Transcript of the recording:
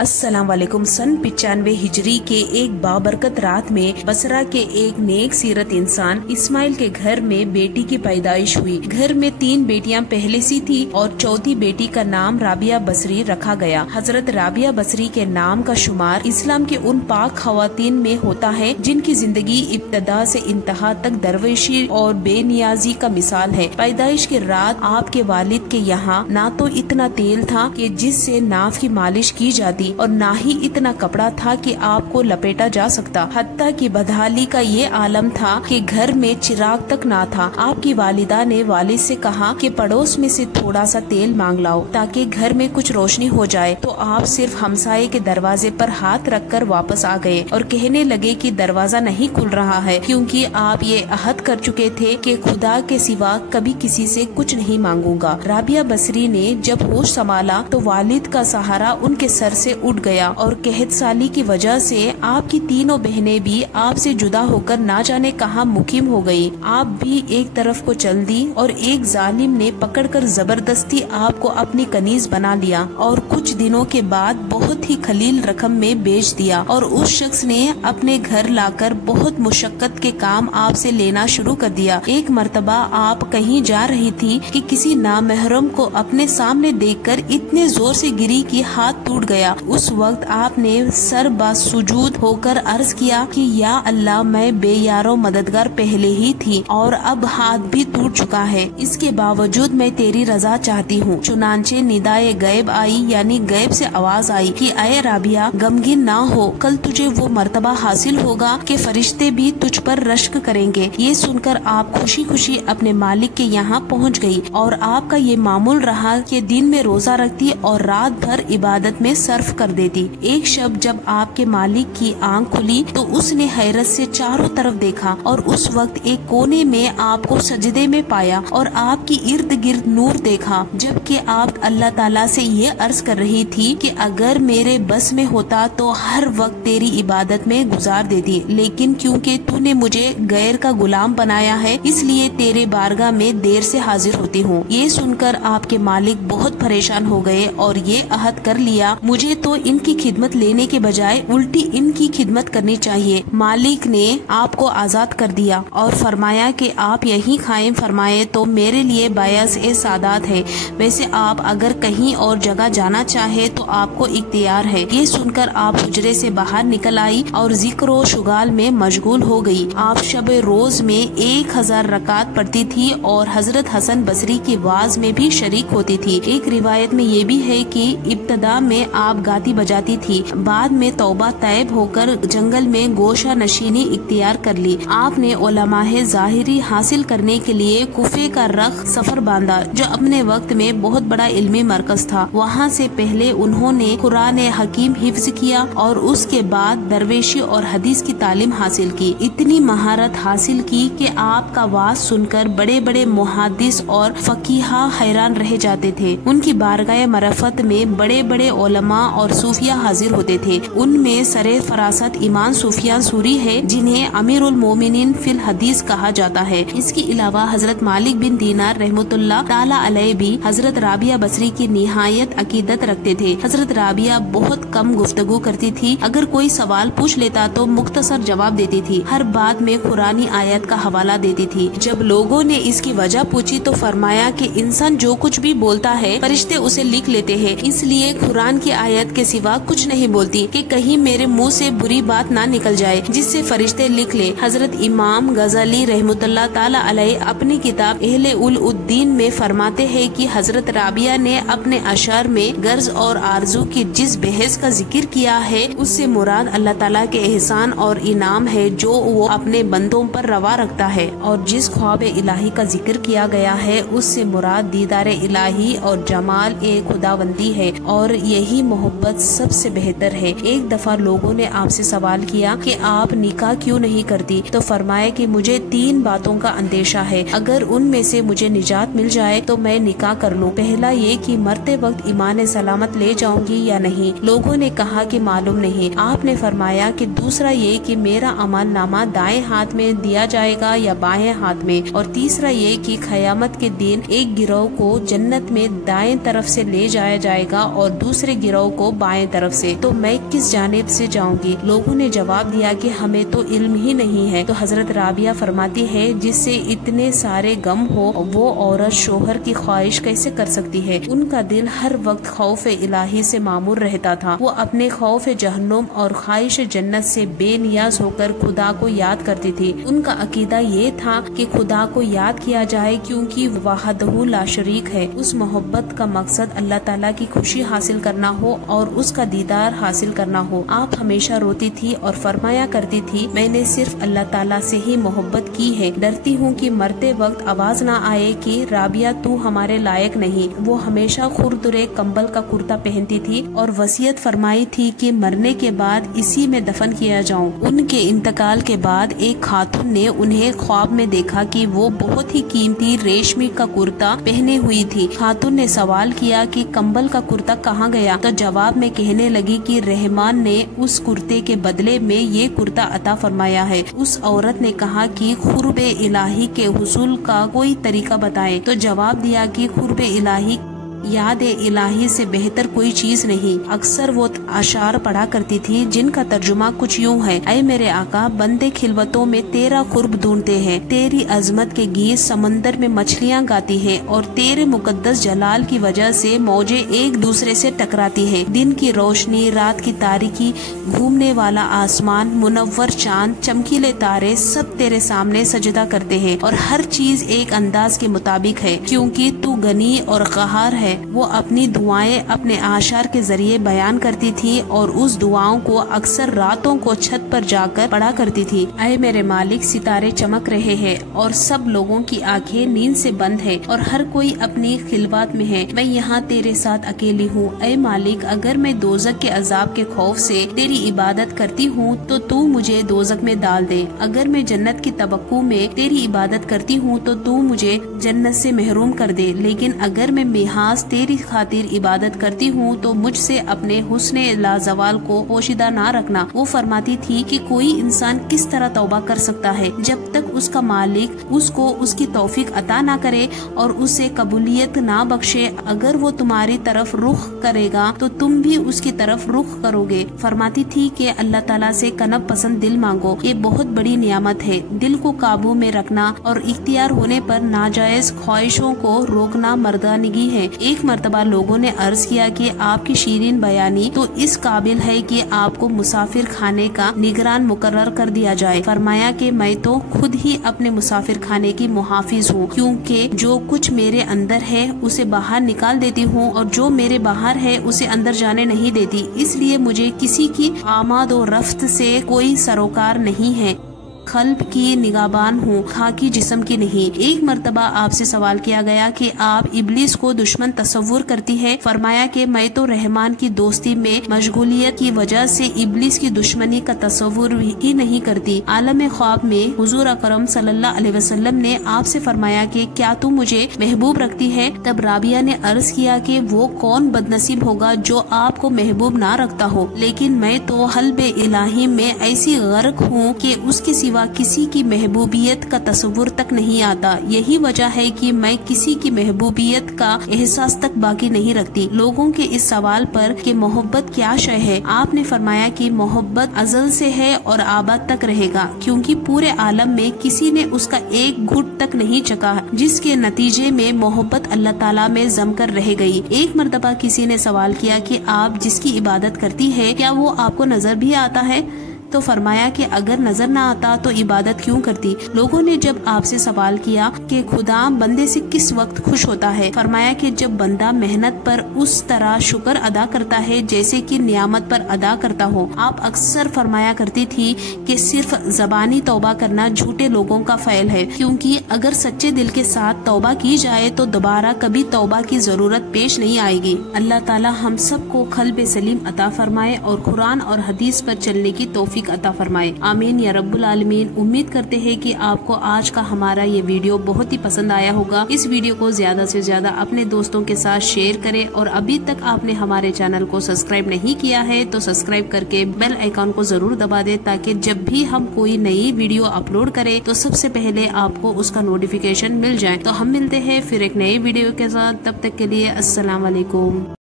अस्सलाम वालेकुम। सन 95 हिजरी के एक बाबरकत रात में बसरा के एक नेक सीरत इंसान इस्माइल के घर में बेटी की पैदाइश हुई। घर में 3 बेटियां पहले सी थी और चौथी बेटी का नाम राबिया बसरी रखा गया। हजरत राबिया बसरी के नाम का शुमार इस्लाम के उन पाक खवातीन में होता है जिनकी जिंदगी इब्तदा से इंतहा तक दरवेशी और बेनियाजी का मिसाल है। पैदाइश की रात आपके वालिद के यहाँ ना तो इतना तेल था कि जिससे नाफ की मालिश की जाती और ना ही इतना कपड़ा था कि आपको लपेटा जा सकता। हत्ता की बदहाली का ये आलम था कि घर में चिराग तक ना था। आपकी वालिदा ने वालिद से कहा कि पड़ोस में से थोड़ा सा तेल मांग लाओ ताकि घर में कुछ रोशनी हो जाए। तो आप सिर्फ हमसाये के दरवाजे पर हाथ रखकर वापस आ गए और कहने लगे कि दरवाजा नहीं खुल रहा है, क्योंकि आप ये अहद कर चुके थे कि खुदा के सिवा कभी किसी से कुछ नहीं मांगूंगा। राबिया बसरी ने जब होश संभाला तो वालिद का सहारा उनके सर से उठ गया और कहत साली की वजह से आपकी तीनों बहनें भी आपसे जुदा होकर ना जाने कहां मुकीम हो गई। आप भी एक तरफ को चल दी और एक जालिम ने पकड़कर जबरदस्ती आपको अपनी कनीज बना लिया और कुछ दिनों के बाद बहुत ही खलील रकम में बेच दिया। और उस शख्स ने अपने घर लाकर बहुत मुशक्कत के काम आपसे लेना शुरू कर दिया। एक मर्तबा आप कहीं जा रही थी कि किसी नामहरम को अपने सामने देखकर इतने जोर से गिरी कि हाथ टूट गया। उस वक्त आपने सर बासुजूद होकर अर्ज किया कि या अल्लाह, मैं बेयारो मददगार पहले ही थी और अब हाथ भी टूट चुका है, इसके बावजूद मैं तेरी रजा चाहती हूँ। चुनांचे निदाए गैब आई, यानी गैब से आवाज आई कि अय राबिया, गमगीन ना हो, कल तुझे वो मर्तबा हासिल होगा कि फरिश्ते भी तुझ पर रश्क करेंगे। ये सुनकर आप खुशी खुशी अपने मालिक के यहाँ पहुँच गयी और आपका ये मामूल रहा कि दिन में रोजा रखती और रात भर इबादत में सर्फ कर देती। एक शब जब आपके मालिक की आंख खुली तो उसने हैरत से चारों तरफ देखा और उस वक्त एक कोने में आपको सजदे में पाया और आपकी इर्द गिर्द नूर देखा, जबकि आप अल्लाह ताला से ये अर्ज कर रही थी कि अगर मेरे बस में होता तो हर वक्त तेरी इबादत में गुजार देती, लेकिन क्योंकि तूने मुझे गैर का गुलाम बनाया है इसलिए तेरे बारगाह में देर से हाजिर होती हूँ। ये सुनकर आपके मालिक बहुत परेशान हो गए और ये अहद कर लिया, मुझे तो इनकी खिदमत लेने के बजाय उल्टी इनकी खिदमत करनी चाहिए। मालिक ने आपको आजाद कर दिया और फरमाया कि आप यहीं कायम फरमाए तो मेरे लिए बायस ए सादात है। वैसे आप अगर कहीं और जगह जाना चाहे तो आपको इख्तियार है। ये सुनकर आप हुजरे से बाहर निकल आई और जिक्र व शुगाल में मशगूल हो गई। आप शब रोज में 1000 रकात पढ़ती थी और हजरत हसन बसरी की वाज में भी शरीक होती थी। एक रिवायत में ये भी है कि इब्तदा में आप गाती बजाती थी, बाद में तौबा तैब होकर जंगल में गोशा नशीनी इख्तियार कर ली। आपने उलमाए ज़ाहिरी हासिल करने के लिए कुफे का रख सफर बांधा, जो अपने वक्त में बहुत बड़ा इल्मी मरकज था। वहाँ से पहले उन्होंने कुरान हकीम हिफ्ज किया और उसके बाद दरवेशी और हदीस की तालीम हासिल की। इतनी महारत हासिल की कि आपका वाज सुनकर बड़े बड़े मुहद्दिस और फकीहा हैरान रह जाते थे। उनकी बारगाह मरफत में बड़े बड़े उलमा और सूफिया हाजिर होते थे। उनमें सरे फरासत इमाम सुफियान सूरी है, जिन्हें अमीरुल मोमिनीन फिल हदीस कहा जाता है। इसके अलावा हजरत मालिक बिन दीनार रहमतुल्लाह ताला अलैह भी हजरत राबिया बसरी की निहायत अकीदत रखते थे। हजरत राबिया बहुत कम गुफ्तगू करती थी। अगर कोई सवाल पूछ लेता तो मुख्तसर जवाब देती थी। हर बात में कुरानी आयत का हवाला देती थी। जब लोगों ने इसकी वजह पूछी तो फरमाया कि इंसान जो कुछ भी बोलता है फरिश्ते उसे लिख लेते हैं, इसलिए कुरान की आयत के सिवा कुछ नहीं बोलती कि कहीं मेरे मुंह से बुरी बात ना निकल जाए जिससे फरिश्ते लिख ले। हजरत इमाम गजाली रहमतुल्लाह ताला अलैह अपनी किताब अहले उल उद्दीन में फरमाते हैं कि हजरत राबिया ने अपने अशार में गर्ज और आरजू की जिस बहस का जिक्र किया है उससे मुराद अल्लाह ताला के एहसान और इनाम है जो वो अपने बंदों पर रवा रखता है, और जिस ख्वाब इलाही का जिक्र किया गया है उससे मुराद दीदार इलाही और जमाल ए खुदावंदी है, और यही मोहब्बत सबसे बेहतर है। एक दफा लोगों ने आपसे सवाल किया कि आप निकाह क्यों नहीं करती, तो फरमाया कि मुझे 3 बातों का अंदेशा है, अगर उनमें से मुझे निजात मिल जाए तो मैं निकाह कर लूं। पहला ये कि मरते वक्त ईमान सलामत ले जाऊंगी या नहीं। लोगों ने कहा कि मालूम नहीं। आपने फरमाया कि दूसरा ये कि मेरा अमल नामा दाएं हाथ में दिया जाएगा या बाएं हाथ में, और तीसरा ये कि क़यामत के दिन एक गिरोह को जन्नत में दाएं तरफ से ले जाया जाएगा और दूसरे गिरोह को ہو باएं طرف سے تو میں کس جانب سے جاؤں گی؟ لوگوں نے جواب دیا کہ ہمیں تو علم ہی نہیں ہے۔ تو حضرت رابعہ فرماتی ہے جس سے اتنے سارے غم ہو وہ عورت شوہر کی خواہش کیسے کر سکتی ہے؟ ان کا دل ہر وقت خوف الہی سے معمور رہتا تھا، وہ اپنے خوف جہنم اور خواہش جنت سے بے نیاز ہو کر خدا کو یاد کرتی تھی۔ ان کا عقیدہ یہ تھا کہ خدا کو یاد کیا جائے کیونکہ وحدہ لا شریک ہے۔ اس محبت کا مقصد اللہ تعالیٰ کی خوشی حاصل کرنا ہو اور اس کا دیدار حاصل کرنا ہو۔ آپ ہمیشہ روتی تھی اور فرمایا کرتی تھی میں نے صرف اللہ تعالیٰ سے ہی محبت کی ہے، ڈرتی ہوں کہ مرتے وقت آواز نہ آئے کہ رابعہ تو ہمارے لائق نہیں۔ وہ ہمیشہ خردرے کمبل کا کرتا پہنتی تھی اور وصیت فرمائی تھی کہ مرنے کے بعد اسی میں دفن کیا جاؤں۔ ان کے انتقال کے بعد ایک خاتون نے انہیں خواب میں دیکھا کہ وہ بہت ہی قیمتی ریشمی کا کرتا پہنے ہوئی تھی۔ خاتون نے سوال کیا کہ کمبل کا کرتا کہاں گیا؟ تو جواب میں کہنے لگی کہ رحمان نے اس کرتے کے بدلے میں یہ کرتا عطا فرمایا ہے۔ اس عورت نے کہا کہ قرب الہی کے حصول کا کوئی طریقہ بتائے۔ تو جواب دیا کہ قرب الہی یاد الہی سے بہتر کوئی چیز نہیں۔ اکثر وہ اشعار پڑھا کرتی تھی جن کا ترجمہ کچھ یوں ہے، اے میرے آقا بندے خلوتوں میں تیرا قرب ڈھونڈتے ہیں، تیری عظمت کے گیت سمندر میں مچھلیاں گاتی ہیں اور تیرے مقدس جلال کی وجہ سے موجیں ایک دوسرے سے ٹکراتی ہیں۔ دن کی روشنی، رات کی تاریکی، گھومنے والا آسمان، منور چاند، چمکیلے تارے سب تیرے سامنے سجدہ کرتے ہیں اور ہر چیز ایک انداز کے مطابق ہے کیونکہ تو غنی اور قہار ہے۔ وہ اپنی دعائیں اپنے اعشار کے ذریعے بیان کرتی تھی اور اس دعاؤں کو اکثر راتوں کو چھت پر جا کر پڑھا کرتی تھی۔ اے میرے مالک ستارے چمک رہے ہیں اور سب لوگوں کی آنکھیں نیند سے بند ہے اور ہر کوئی اپنی خلوت میں ہے، میں یہاں تیرے ساتھ اکیلی ہوں۔ اے مالک اگر میں دوزخ کے عذاب کے خوف سے تیری عبادت کرتی ہوں تو مجھے دوزخ میں ڈال دے، اگر میں جنت کی توقع میں تیری عبادت کرتی ہوں تو مجھے جنت سے محروم کر دے، لیکن اگر میں محض تیری خاطر عبادت کرتی ہوں تو مجھ سے اپنے حسن لازوال کو پوشیدہ نہ رکھنا۔ وہ فرماتی تھی کہ کوئی انسان کس طرح توبہ کر سکتا ہے جب تک اس کا مالک اس کو اس کی توفیق عطا نہ کرے اور اسے قبولیت نہ بخشے۔ اگر وہ تمہاری طرف رخ کرے گا تو تم بھی اس کی طرف رخ کرو گے۔ فرماتی تھی کہ اللہ تعالیٰ سے کنب پسند دل مانگو، یہ بہت بڑی نعمت ہے۔ دل کو قابو میں رکھنا اور اختیار ہونے پر ناجائز خواہشوں کو روکنا مردانگی ہے۔ ایک مرتبہ لوگوں نے عرض کیا کہ آپ کی شیرین بیانی تو اس قابل ہے کہ آپ کو مسافر خانے کا نگران مقرر کر دیا جائے۔ فرمایا کہ میں تو خود ہی اپنے مسافر خانے کی محافظ ہوں، کیونکہ جو کچھ میرے اندر ہے اسے باہر نکال دیتی ہوں اور جو میرے باہر ہے اسے اندر جانے نہیں دیتی، اس لیے مجھے کسی کی آمد و رفت سے کوئی سروکار نہیں ہے، قلب کی نگہبان ہوں، خاکی جسم کی نہیں۔ ایک مرتبہ آپ سے سوال کیا گیا کہ آپ ابلیس کو دشمن تصور کرتی ہے؟ فرمایا کہ میں تو رحمان کی دوستی میں مشغولیت کی وجہ سے ابلیس کی دشمنی کا تصور ہی نہیں کرتی۔ عالم خواب میں حضور اکرم صلی اللہ علیہ وسلم نے آپ سے فرمایا کہ کیا تم مجھے محبوب رکھتی ہے؟ تب رابعہ نے عرض کیا کہ وہ کون بدنصیب ہوگا جو آپ کو محبوب نہ رکھتا ہو، لیکن میں تو قلب الہی میں ایسی غرق ہوں کہ اس کے سوا کسی کی محبوبیت کا تصور تک نہیں آتا۔ یہی وجہ ہے کہ میں کسی کی محبوبیت کا احساس تک باقی نہیں رکھتی۔ لوگوں کے اس سوال پر کہ محبت کیا شے ہے، آپ نے فرمایا کہ محبت ازل سے ہے اور آباد تک رہے گا، کیونکہ پورے عالم میں کسی نے اس کا ایک گھٹ تک نہیں چکا، جس کے نتیجے میں محبت اللہ تعالیٰ میں جم کر رہ گئی۔ ایک مرتبہ کسی نے سوال کیا کہ آپ جس کی عبادت کرتی ہے کیا وہ آپ کو نظر بھی آتا ہے؟ تو فرمایا کہ اگر نظر نہ آتا تو عبادت کیوں کرتی؟ لوگوں نے جب آپ سے سوال کیا کہ خدا بندے سے کس وقت خوش ہوتا ہے؟ فرمایا کہ جب بندہ محنت پر اس طرح شکر ادا کرتا ہے جیسے کہ نعمت پر ادا کرتا ہو۔ آپ اکثر فرمایا کرتی تھی کہ صرف زبانی توبہ کرنا جھوٹے لوگوں کا فعل ہے، کیونکہ اگر سچے دل کے ساتھ توبہ کی جائے تو دوبارہ کبھی توبہ کی ضرورت پیش نہیں آئے گی۔ اللہ تعالی ہم سب کو قلب سلیم عطا فرمائے اور قرآن اور حدیث پر چلنے کی توفیق عطا فرمائے، آمین یا رب العالمین۔ امید کرتے ہیں کہ آپ کو آج کا ہمارا یہ ویڈیو بہت ہی پسند آیا ہوگا۔ اس ویڈیو کو زیادہ سے زیادہ اپنے دوستوں کے ساتھ شیئر کریں اور ابھی تک آپ نے ہمارے چینل کو سبسکرائب نہیں کیا ہے تو سبسکرائب کر کے بیل آئیکن کو ضرور دبا دیں، تاکہ جب بھی ہم کوئی نئی ویڈیو اپلوڈ کریں تو سب سے پہلے آپ کو اس کا نوٹیفیکیشن مل جائے۔ تو ہم ملتے ہیں پھر ایک نئے ویڈیو کے ساتھ، تب تک کے لیے السلام علیکم۔